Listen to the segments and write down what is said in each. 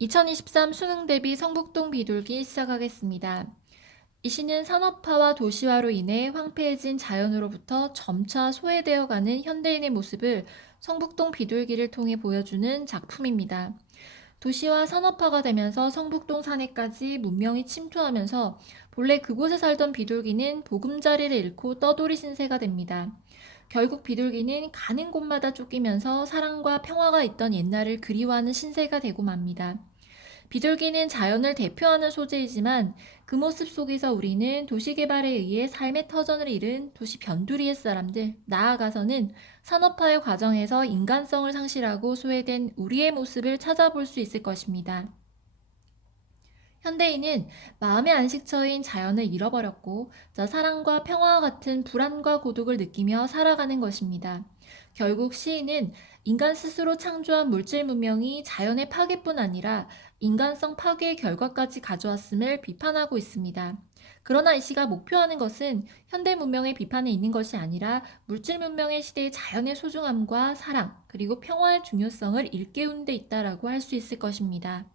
2023 수능 대비 성북동 비둘기 시작하겠습니다. 이 시는 산업화와 도시화로 인해 황폐해진 자연으로부터 점차 소외되어가는 현대인의 모습을 성북동 비둘기를 통해 보여주는 작품입니다. 도시와 산업화가 되면서 성북동 산에까지 문명이 침투하면서 본래 그곳에 살던 비둘기는 보금자리를 잃고 떠돌이 신세가 됩니다. 결국 비둘기는 가는 곳마다 쫓기면서 사랑과 평화가 있던 옛날을 그리워하는 신세가 되고 맙니다. 비둘기는 자연을 대표하는 소재이지만 그 모습 속에서 우리는 도시개발에 의해 삶의 터전을 잃은 도시 변두리의 사람들, 나아가서는 산업화의 과정에서 인간성을 상실하고 소외된 우리의 모습을 찾아볼 수 있을 것입니다. 현대인은 마음의 안식처인 자연을 잃어버렸고, 사랑과 평화와 같은 불안과 고독을 느끼며 살아가는 것입니다. 결국 시인은 인간 스스로 창조한 물질 문명이 자연의 파괴뿐 아니라 인간성 파괴의 결과까지 가져왔음을 비판하고 있습니다. 그러나 이 시가 목표하는 것은 현대 문명의 비판에 있는 것이 아니라 물질 문명의 시대의 자연의 소중함과 사랑, 그리고 평화의 중요성을 일깨우는 데 있다라고 할 수 있을 것입니다.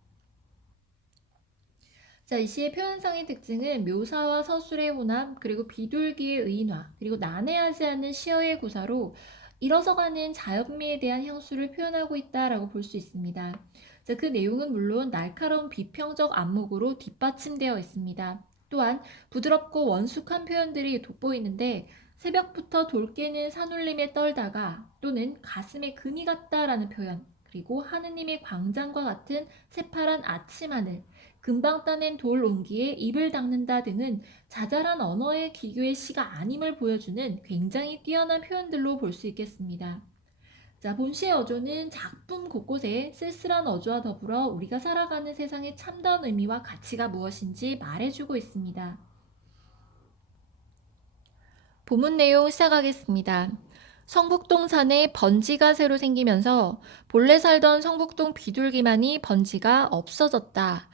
이 시의 표현성의 특징은 묘사와 서술의 혼합, 그리고 비둘기의 의인화, 그리고 난해하지 않은 시어의 구사로 일어서가는 자연미에 대한 향수를 표현하고 있다라고 볼 수 있습니다. 그 내용은 물론 날카로운 비평적 안목으로 뒷받침되어 있습니다. 또한 부드럽고 원숙한 표현들이 돋보이는데 새벽부터 돌 깨는 산울림에 떨다가 또는 가슴에 금이 갔다라는 표현, 그리고 하느님의 광장과 같은 새파란 아침 하늘, 금방 따낸 돌 옹기에 입을 닦는다 등은 자잘한 언어의 기교의 시가 아님을 보여주는 굉장히 뛰어난 표현들로 볼 수 있겠습니다. 본시의 어조는 작품 곳곳에 쓸쓸한 어조와 더불어 우리가 살아가는 세상의 참다운 의미와 가치가 무엇인지 말해주고 있습니다. 본문 내용 시작하겠습니다. 성북동 산에 번지가 새로 생기면서 본래 살던 성북동 비둘기만이 번지가 없어졌다.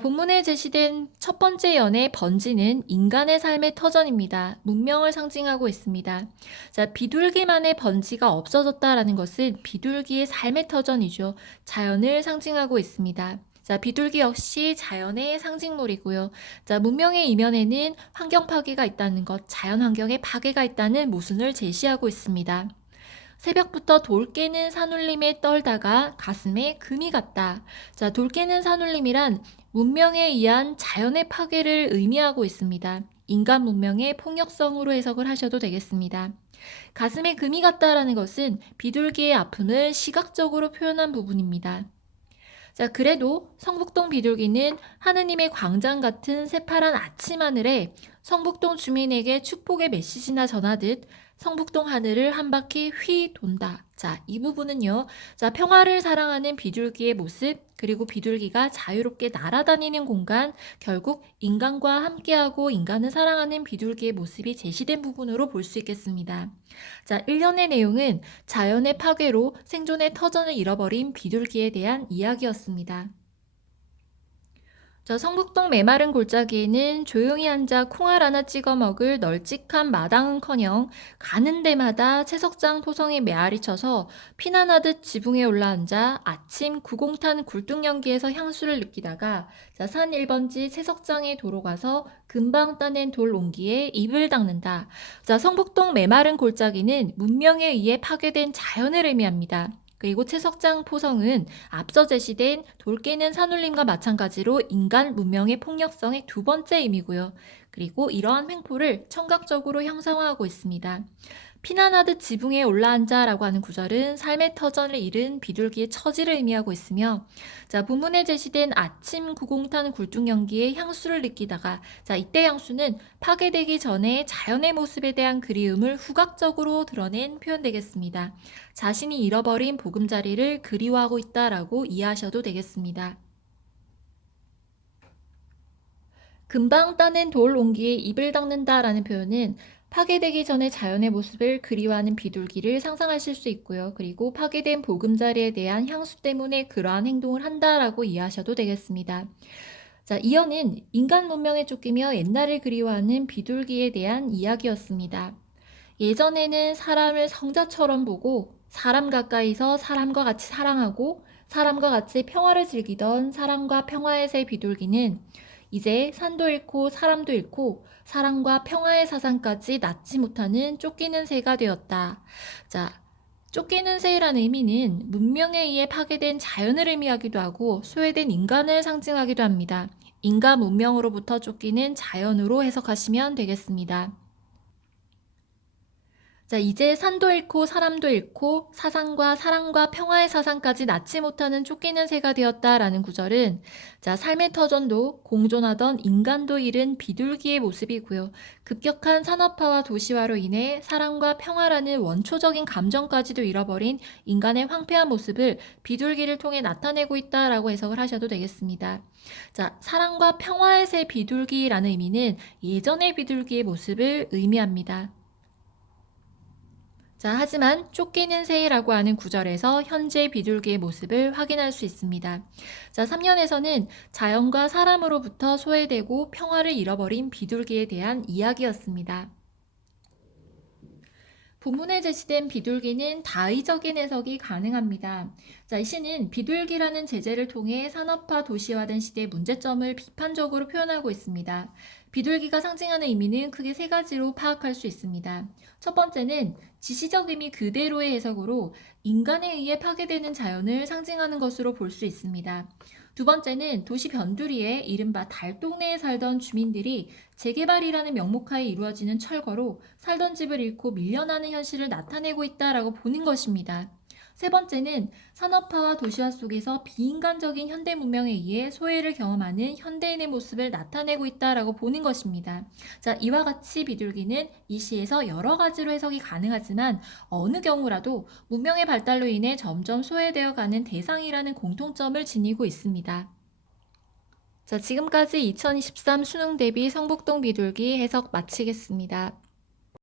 본문에 제시된 첫 번째 연의 번지는 인간의 삶의 터전입니다. 문명을 상징하고 있습니다. 비둘기만의 번지가 없어졌다라는 것은 비둘기의 삶의 터전이죠. 자연을 상징하고 있습니다. 비둘기 역시 자연의 상징물이고요. 문명의 이면에는 환경 파괴가 있다는 것, 자연 환경에 파괴가 있다는 모순을 제시하고 있습니다. 새벽부터 돌 깨는 산울림에 떨다가 가슴에 금이 갔다. 돌 깨는 산울림이란 문명에 의한 자연의 파괴를 의미하고 있습니다. 인간 문명의 폭력성으로 해석을 하셔도 되겠습니다. 가슴에 금이 갔다라는 것은 비둘기의 아픔을 시각적으로 표현한 부분입니다. 그래도 성북동 비둘기는 하느님의 광장 같은 새파란 아침 하늘에 성북동 주민에게 축복의 메시지나 전하듯 성북동 하늘을 한 바퀴 휘 돈다. 이 부분은요. 평화를 사랑하는 비둘기의 모습, 그리고 비둘기가 자유롭게 날아다니는 공간, 결국 인간과 함께하고 인간을 사랑하는 비둘기의 모습이 제시된 부분으로 볼 수 있겠습니다. 일련의 내용은 자연의 파괴로 생존의 터전을 잃어버린 비둘기에 대한 이야기였습니다. 성북동 메마른 골짜기에는 조용히 앉아 콩알 하나 찍어 먹을 널찍한 마당은커녕 가는 데마다 채석장 토성에 메아리 쳐서 피난하듯 지붕에 올라앉아 아침 구공탄 굴뚝 연기에서 향수를 느끼다가 산 1번지 채석장에 도로 가서 금방 따낸 돌 옹기에 입을 닦는다. 성북동 메마른 골짜기는 문명에 의해 파괴된 자연을 의미합니다. 그리고 채석장 포성은 앞서 제시된 돌 깨는 산울림과 마찬가지로 인간 문명의 폭력성의 두 번째 의미고요. 그리고 이러한 횡포를 청각적으로 형상화하고 있습니다. 피난하듯 지붕에 올라앉아라고 하는 구절은 삶의 터전을 잃은 비둘기의 처지를 의미하고 있으며, 본문에 제시된 아침 구공탄 굴뚝 연기의 향수를 느끼다가, 이때 향수는 파괴되기 전에 자연의 모습에 대한 그리움을 후각적으로 드러낸 표현 되겠습니다. 자신이 잃어버린 보금자리를 그리워하고 있다라고 이해하셔도 되겠습니다. 금방 따낸 돌 옹기에 입을 닦는다라는 표현은 파괴되기 전에 자연의 모습을 그리워하는 비둘기를 상상하실 수 있고요. 그리고 파괴된 보금자리에 대한 향수 때문에 그러한 행동을 한다라고 이해하셔도 되겠습니다. 이어는 인간 문명에 쫓기며 옛날을 그리워하는 비둘기에 대한 이야기였습니다. 예전에는 사람을 성자처럼 보고 사람 가까이서 사람과 같이 사랑하고 사람과 같이 평화를 즐기던 사랑과 평화의 새 비둘기는 이제 산도 잃고 사람도 잃고 사랑과 평화의 사상까지 낳지 못하는 쫓기는 새가 되었다. 자, 쫓기는 새라는 의미는 문명에 의해 파괴된 자연을 의미하기도 하고 소외된 인간을 상징하기도 합니다. 인간 문명으로부터 쫓기는 자연으로 해석하시면 되겠습니다. 자, 이제 산도 잃고 사람도 잃고 사상과 사랑과 평화의 사상까지 낳지 못하는 쫓기는 새가 되었다라는 구절은 자, 삶의 터전도 공존하던 인간도 잃은 비둘기의 모습이고요. 급격한 산업화와 도시화로 인해 사랑과 평화라는 원초적인 감정까지도 잃어버린 인간의 황폐한 모습을 비둘기를 통해 나타내고 있다라고 해석을 하셔도 되겠습니다. 자, 사랑과 평화의 새 비둘기라는 의미는 예전의 비둘기의 모습을 의미합니다. 자, 하지만 쫓기는 새라고 하는 구절에서 현재 비둘기의 모습을 확인할 수 있습니다. 자, 3년에서는 자연과 사람으로부터 소외되고 평화를 잃어버린 비둘기에 대한 이야기였습니다. 본문에 제시된 비둘기는 다의적인 해석이 가능합니다. 자, 이 시는 비둘기라는 제재를 통해 산업화 도시화된 시대의 문제점을 비판적으로 표현하고 있습니다. 비둘기가 상징하는 의미는 크게 세 가지로 파악할 수 있습니다. 첫 번째는 지시적 의미 그대로의 해석으로 인간에 의해 파괴되는 자연을 상징하는 것으로 볼 수 있습니다. 두 번째는 도시 변두리에 이른바 달동네에 살던 주민들이 재개발이라는 명목하에 이루어지는 철거로 살던 집을 잃고 밀려나는 현실을 나타내고 있다라고 보는 것입니다. 세 번째는 산업화와 도시화 속에서 비인간적인 현대 문명에 의해 소외를 경험하는 현대인의 모습을 나타내고 있다라고 보는 것입니다. 자, 이와 같이 비둘기는 이 시에서 여러 가지로 해석이 가능하지만 어느 경우라도 문명의 발달로 인해 점점 소외되어 가는 대상이라는 공통점을 지니고 있습니다. 자, 지금까지 2023 수능 대비 성북동 비둘기 해석 마치겠습니다.